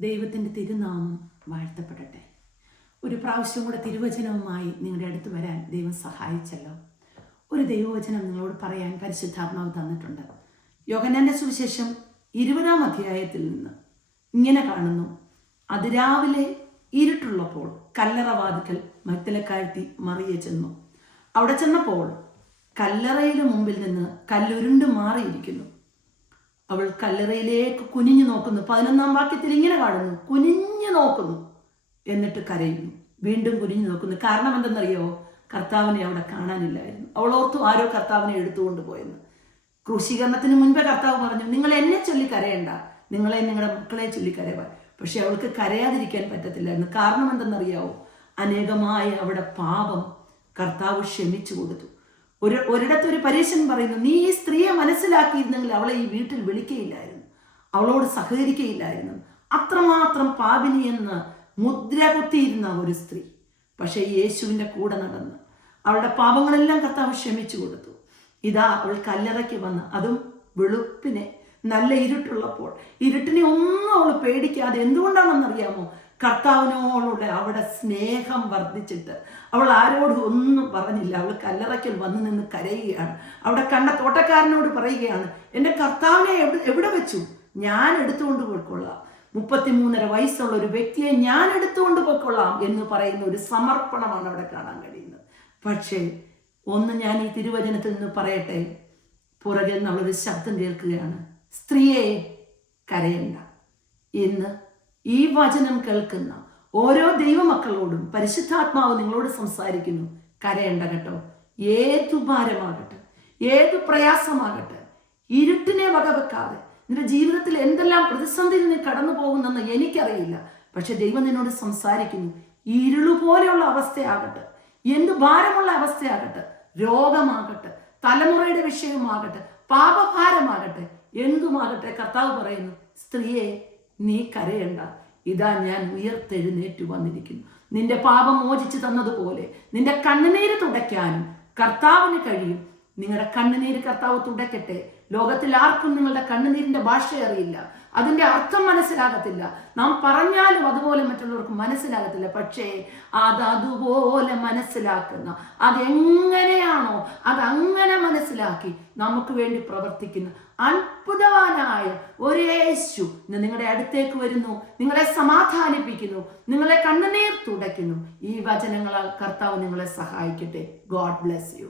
ദൈവത്തിന്റെ തിരുനാമം വാഴ്ത്തപ്പെടട്ടെ. ഒരു പ്രാവശ്യം കൂടെ തിരുവചനവുമായി നിങ്ങളുടെ അടുത്ത് വരാൻ ദൈവം സഹായിച്ചല്ലോ. ഒരു ദൈവവചനം നിങ്ങളോട് പറയാൻ പരിശുദ്ധാത്മാവ് തന്നിട്ടുണ്ട്. യോഗനന്റെ സുവിശേഷം ഇരുപതാം അധ്യായത്തിൽ നിന്ന് ഇങ്ങനെ കാണുന്നു. അതിരാവിലെ ഇരുട്ടുള്ളപ്പോൾ കല്ലറവാതിക്കൽ മറ്റലക്കാഴ്ത്തി മറിയെ ചെന്നു. അവിടെ ചെന്നപ്പോൾ കല്ലറയുടെ മുമ്പിൽ നിന്ന് കല്ലുരുണ്ട് മാറിയിരിക്കുന്നു. അവൾ കല്ലറയിലേക്ക് കുനിഞ്ഞു നോക്കുന്നു. പതിനൊന്നാം വാക്യത്തിൽ ഇങ്ങനെ കാണുന്നു കുനിഞ്ഞു നോക്കുന്നു എന്നിട്ട് കരയുന്നു. വീണ്ടും കുനിഞ്ഞു നോക്കുന്നു. കാരണം എന്തെന്നറിയോ? കർത്താവിനെ അവിടെ കാണാനില്ലായിരുന്നു. അവൾ ഓർത്തു ആരോ കർത്താവിനെ എടുത്തുകൊണ്ട് പോയെന്ന്. ക്രൂശീകരണത്തിന് മുൻപേ കർത്താവ് പറഞ്ഞു നിങ്ങൾ എന്നെ ചൊല്ലി കരയണ്ട. നിങ്ങളെ നിങ്ങളുടെ മക്കളെ ചൊല്ലി കരയുക പക്ഷെ അവൾക്ക് കരയാതിരിക്കാൻ പറ്റത്തില്ലായിരുന്നു. കാരണം എന്തെന്നറിയാവോ? അനേകമായ അവിടെ പാപം കർത്താവ് ക്ഷമിച്ചു കൊടുത്തു. ഒരു ഒരിടത്ത് ഒരു പരീക്ഷൻ പറയുന്നു നീ ഈ സ്ത്രീയെ മനസ്സിലാക്കിയിരുന്നെങ്കിൽ അവളെ ഈ വീട്ടിൽ വിളിക്കുകയില്ലായിരുന്നു അവളോട് സഹകരിക്കുകയില്ലായിരുന്നു അത്രമാത്രം പാപിനി എന്ന് മുദ്ര കുത്തിയിരുന്ന ഒരു സ്ത്രീ. പക്ഷേ യേശുവിന്റെ കൂടെ നടന്ന് അവളുടെ പാപങ്ങളെല്ലാം കർത്താവ് ക്ഷമിച്ചു കൊടുത്തു. ഇതാ അവൾ കല്ലറയ്ക്ക് വന്ന് അതും വെളുപ്പിനെ നല്ല ഇരുട്ടുള്ളപ്പോൾ. ഇരുട്ടിനെ ഒന്നും അവൾ പേടിക്കാതെ എന്തുകൊണ്ടാണെന്നറിയാമോ? കർത്താവിനോടുള്ള അവളുടെ സ്നേഹം വർദ്ധിച്ചിട്ട് അവൾ ആരോടും പറഞ്ഞില്ല. അവൾ കല്ലറയ്ക്കൽ വന്നു നിന്ന് കരയുകയാണ്. അവിടെ കണ്ട തോട്ടക്കാരനോട് പറയുകയാണ് എന്റെ കർത്താവിനെ എവിടെ എവിടെ വെച്ചു? ഞാൻ എടുത്തുകൊണ്ട് പോയിക്കൊള്ളാം മുപ്പത്തിമൂന്നര വയസ്സുള്ള ഒരു വ്യക്തിയെ ഞാൻ എടുത്തുകൊണ്ട് പോയിക്കൊള്ളാം എന്ന് പറയുന്ന ഒരു സമർപ്പണമാണ് അവിടെ കാണാൻ കഴിയുന്നത്. പക്ഷേ ഒന്ന് ഞാൻ ഈ തിരുവചനത്തിൽ നിന്ന് പറയട്ടെ? പുറകിൽ നിന്നുള്ളൊരു ശബ്ദം കേൾക്കുകയാണ് സ്ത്രീയെ കരയണ്ട. ഇന്ന് ഈ വചനം കേൾക്കുന്ന ഓരോ ദൈവമക്കളോടും പരിശുദ്ധാത്മാവ് നിങ്ങളോട് സംസാരിക്കുന്നു. കരയണ്ട കേട്ടോ ഏതു ഭാരമാകട്ടെ ഏത് പ്രയാസമാകട്ടെ ഇരുട്ടിനെ വകവെക്കാതെ നിന്റെ ജീവിതത്തിൽ എന്തെല്ലാം പ്രതിസന്ധിയിൽ നീ കടന്നു പോകുന്നെന്ന് എനിക്കറിയില്ല. പക്ഷെ ദൈവം നിന്നോട് സംസാരിക്കുന്നു ഇരുളു പോലെയുള്ള അവസ്ഥയാകട്ടെ എന്ത് ഭാരമുള്ള അവസ്ഥയാകട്ടെ രോഗമാകട്ടെ തലമുറയുടെ വിഷയമാകട്ടെ പാപഭാരമാകട്ടെ എന്തുമാകട്ടെ കർത്താവ് പറയുന്നു സ്ത്രീയെ നീ കരയണ്ട. ഇതാ ഞാൻ ഉയർത്തെഴുന്നേറ്റു വന്നിരിക്കുന്നു. നിന്റെ പാപം മോചിച്ചു തന്നതുപോലെ നിന്റെ കണ്ണുനീര് തുടയ്ക്കാനും കർത്താവിന് കഴിയും. നിങ്ങളുടെ കണ്ണുനീര് കർത്താവ് തുടയ്ക്കട്ടെ. ലോകത്തിൽ ആർക്കും നിങ്ങളുടെ കണ്ണുനീരിന്റെ ഭാഷ അറിയില്ല. അതിന്റെ അർത്ഥം മനസ്സിലാകത്തില്ല. നാം പറഞ്ഞാലും അതുപോലെ മറ്റുള്ളവർക്ക് മനസ്സിലാകത്തില്ല. പക്ഷേ അത് അതുപോലെ മനസ്സിലാക്കുന്ന അതെങ്ങനെയാണോ അതങ്ങനെ മനസ്സിലാക്കി നമുക്ക് വേണ്ടി പ്രവർത്തിക്കുന്ന അത്ഭുതവാനായ നിങ്ങളുടെ അടുത്തേക്ക് വരുന്നു. നിങ്ങളെ സമാധാനിപ്പിക്കുന്നു. നിങ്ങളെ കണ്ണുനീർ തുടയ്ക്കുന്നു. ഈ വചനങ്ങളാൽ കർത്താവ് നിങ്ങളെ സഹായിക്കട്ടെ. God bless you